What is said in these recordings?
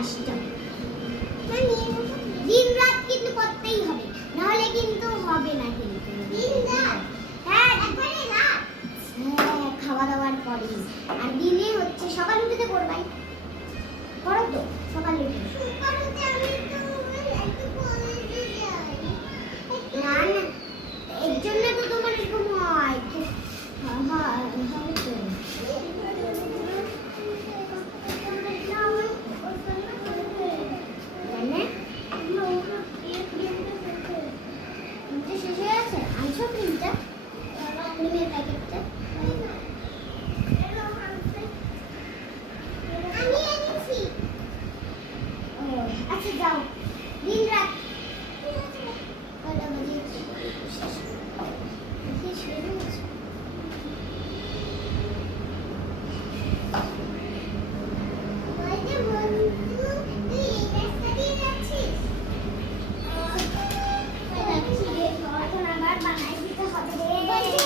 আসটা দিন রাত কিন্তু করতেই হবে নাহলে কিন্তু হবে না কিন্তু। দিন রাত হ্যাঁ একবারে রাত হ্যাঁ খাওয়া দাওয়ার পরে আর দিনে হচ্ছে সকাল উঠে করবাই।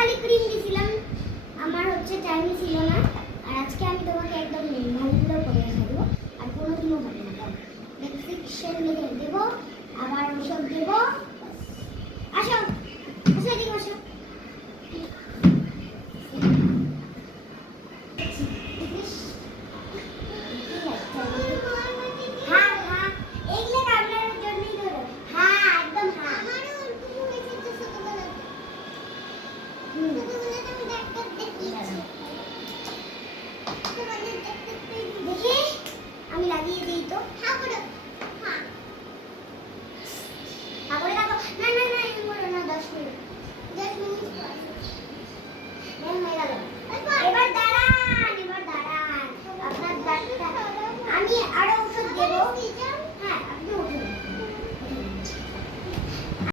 খালি ক্রিম দিছিলাম। আমার হচ্ছে টাইমই ছিল না। আর আজকে আমি তোমাকে একদম ভালো করে দেখা আর আর কোনোদিনও হবে না। দেখছি কিসের দেবো, আবার ওষুধ দেবো। Mm-hmm.